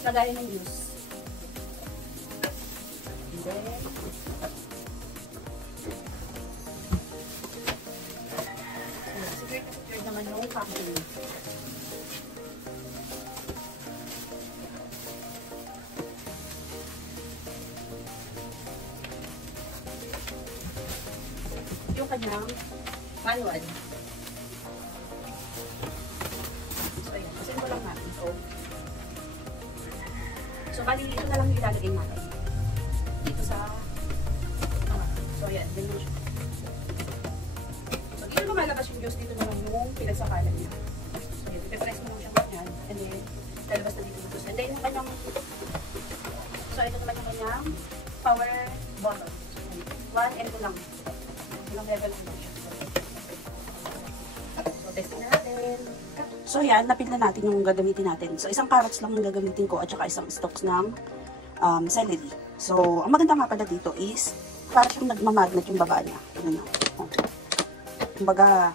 lagayan ng juice. And then, secret naman yung coffee. Yung kanyang manual. So, ayan. Kasi mo lang natin. So, bali, ito na lang yung ilalagay natin. Dito sa so, ayan. Ganyan siya. So, dito lumalabas yung juice. Dito naman yung pinagsakalan niya. So, ayan. Ipipress mo lang siyang ganyan. And then, lalabas na dito yung juice. And then, yung kanyang so, ito naman yung kanyang power bottle. So, 1 and 2 lang. Ilang level na siya. So, testing na natin. So, yan. Napil na natin yung gagamitin natin. So, isang carrots lang yung gagamitin ko at saka isang stalks ng celery. So, ang maganda nga pala dito is para siyang nagmamagnet yung baba niya. Ano na. Kumbaga,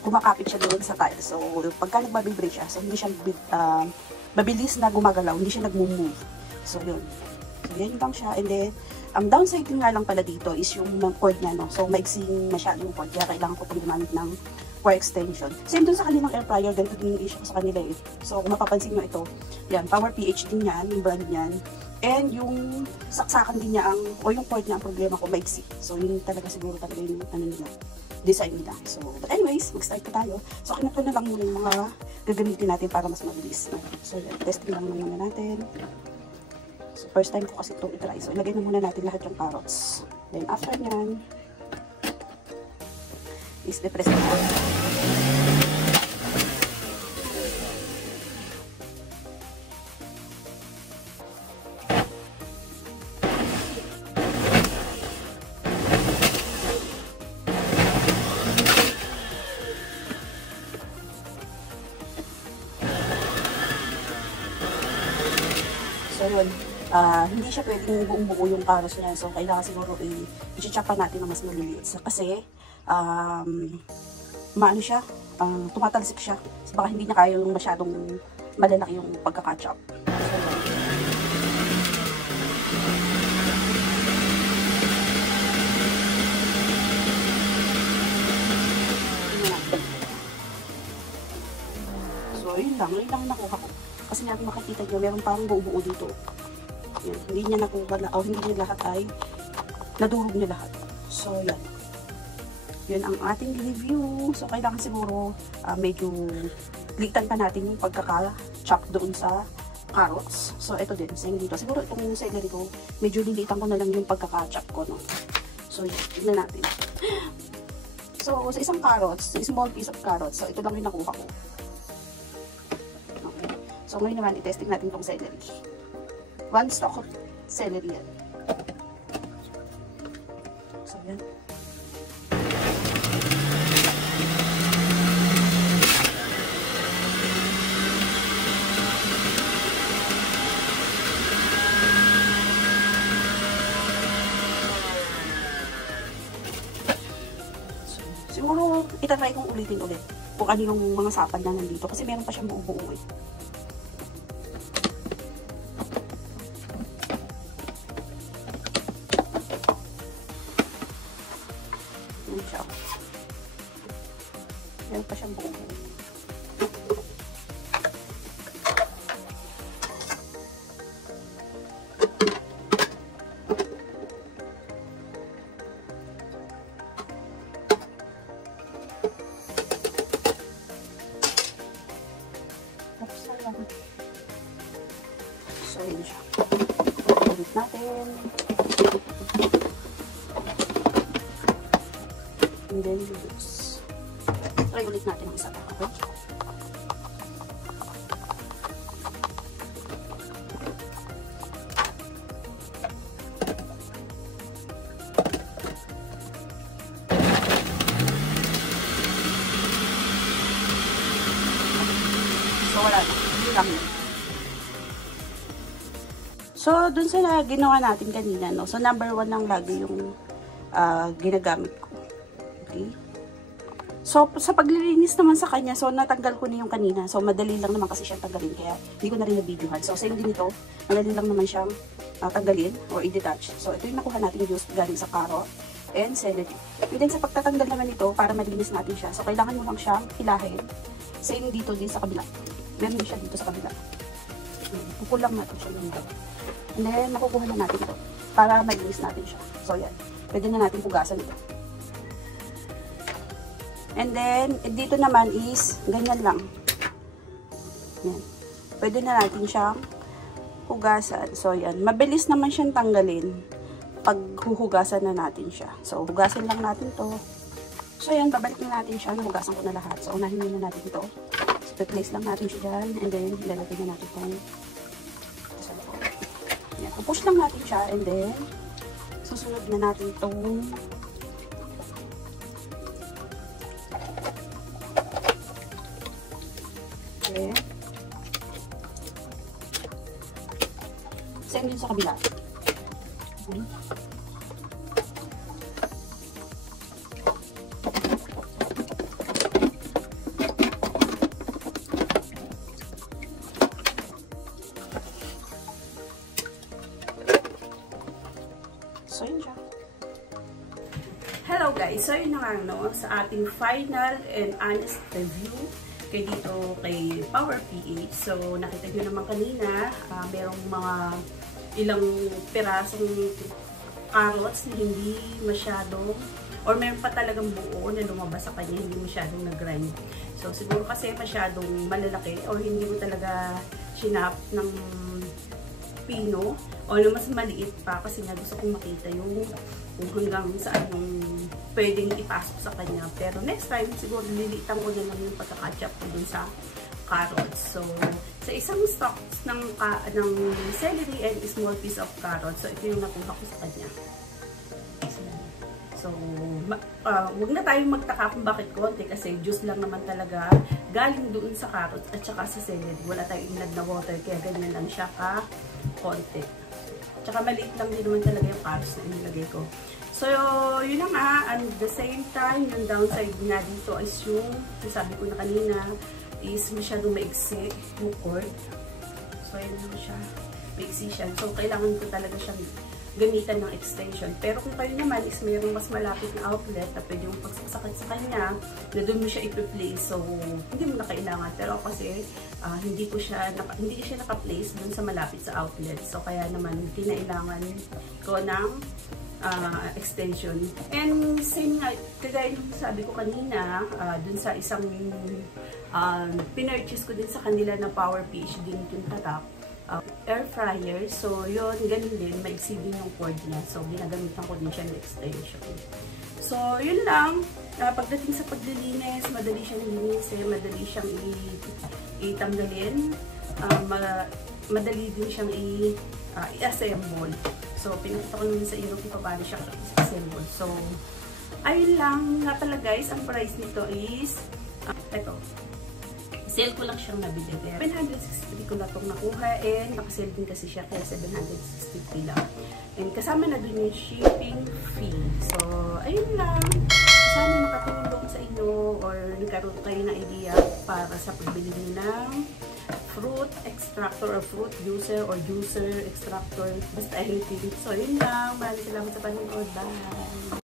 kumakapit siya doon sa tile. So, pagka nagbabibrate siya, so hindi siya mabilis na gumagalaw. Hindi siya nag-move. So, yun. So, yan lang siya. And then, ang downside nga lang pala dito is yung cord niya, no? So, maiksing masyado yung cord. Kaya kailangan ko pang gumamit ng core extension. Same dun sa kanilang air fryer, ganito din yung issue ko sa kanila eh. So, kung mapapansin nyo ito, yan, Power PH din yan, yung brand yan. And yung saksakan din niya, o yung cord niya, ang problema ko, maiksi. So, yun talaga siguro talaga yung ano nila, design nila. So, but anyways, mag-start na tayo. So, kinito na lang muna yung mga gagamitin natin para mas mabilis. So, yan, testing lang muna natin. So, first time ko kasi ito itry. So, ilagay na muna natin lahat yung carrots. Then, after nyan, is depress na. So, yun. Hindi siya pwedeng buong-buo yung carrots niya. So, kailangan siguro i-chop pa natin ng mas maliliit. Kasi, maano siya, tumatalsik siya. So, baka hindi niya kaya yung masyadong malalaki yung pagkaka-chop. So, yun lang nakuha ko. Kasi natin makikita nyo, meron parang buo-buo dito. Yan, hindi niya nakuha na, hindi niya lahat ay nadurog niya lahat. So, yan. Yun ang ating review. So, kailangan siguro medyo litan pa natin yung pagkaka-chop doon sa carrots. So, ito din. Same dito. Siguro itong celery ko, medyo lilitan ko na lang yung pagkaka-chop ko, no? So, yun. Tignan natin. So, sa isang carrots, small piece of carrots, so ito lang yung nakuha ko. Okay. So, ngayon naman, i-testing natin itong celery. 1 stalk of celery yan. So, yan. Siguro, itatry kong ulitin ulit kung ano yung mga sapan na nandito. Kasi meron pa siyang buo-buo eh. Yan siya. Meron pa siyang buo-buo. So, yun siya. Ulit natin. And then, use. Try ulit natin ang isa pa. Okay? So, wala na. Hindi lang yun. So, dun sa ginawa natin kanina, no? So, number 1 lang lagi yung ginagamit ko. Okay? So, sa paglilinis naman sa kanya, so natanggal ko na yung kanina. So, madali lang naman kasi siyang tanggalin. Kaya, hindi ko na rin na-videohan. So, same din ito. Madali lang naman siyang tanggalin or i-detach. So, ito yung nakuha natin juice galing sa carrot and celery. And then, sa pagtatanggal naman ito, para malinis natin siya. So, kailangan mo lang siyang hilahin. Same dito din sa kabila. Meron din siya dito sa kabila. Kukulang natin siya dito. And then, makukuha na natin ito para malinis natin siya. So, yan. Pwede na natin hugasan ito. And then, dito naman is, ganyan lang. Yan. Pwede na natin siyang hugasan. So, yan. Mabilis naman siyang tanggalin pag huhugasan na natin siya. So, hugasan lang natin to. So, yan. Babalik na natin siya. Nahugasan ko na lahat. So, unahin muna natin to. So, place lang natin siya dyan. And then, lalagay na natin itong yan. Push lang natin siya. And then, susunod na natin itong same din sa kabila. So, yun siya. Hello guys! So, yun na nga, no, sa ating final and honest review kay dito kay Power PH. So, nakita nyo naman kanina, merong mga ilang pirasong carrots na hindi masyadong, or meron pa talagang buo na lumabas sa kanya, hindi masyadong nag-grind. So, siguro kasi masyadong malalaki or hindi mo talaga sinap ng pino o na mas maliit pa kasi nga gusto kong makita yung kung hanggang saan yung pwedeng ipasok sa kanya. Pero next time, siguro lilitan ko na lang yung pagka-catch up ko dun sa carrots. So, sa isang stalks ng celery and small piece of carrot. So, ito yung nakuha ko sa kanya. So, wag na tayong magtaka kung bakit konti kasi juice lang naman talaga galing doon sa carrots at saka sa celery. Wala tayong inad na water kaya ganyan lang siya ka-konti. Tsaka maliit lang din naman talaga yung carrots na inilagay ko. So, yun na nga. And at the same time, yung downside na dito is yung, sabi ko na kanina, is masyadong maigsi yung cord. So, yun naman siya. Maigsi siya. So, kailangan ko talaga siyang gamitan ng extension. Pero kung kayo naman is mayroong mas malapit na outlet na pwede yung pagsaksakan sa kanya, na doon mo siya i-place. So, hindi mo na kailangan. Pero kasi, hindi siya naka-place doon sa malapit sa outlet. So, kaya naman, kinailangan ko ng extension. And same nga, kagaya yung sabi ko kanina, dun sa isang pinurchase ko din sa kanila na Power PH din yung tatak, air fryer. So, yun, ganun din, maiksi din yung cord niya. So, ginagamitan ko din siya ng extension. So, yun lang. Pagdating sa paglilinis, madali siyang linisin, madali siyang itanggalin, madali din siyang i-assemble. So, pinakita ko naman sa iyo kung paano siya i-assemble. So, ayun lang. Nga pala guys, ang price nito is, eto. Sale ko lang siyang nabili. 763 ko na itong nakuha and nakasale din kasi siya kaya 763 lang. And kasama na dun yung shipping fee. So, ayun lang. Sana makatulong sa inyo or nagkaroon kayo na idea para sa pagbili nyo ng fruit extractor or fruit juicer or juicer extractor. Basta anything. So, yun lang. Maraming salamat sa panonood. Bye!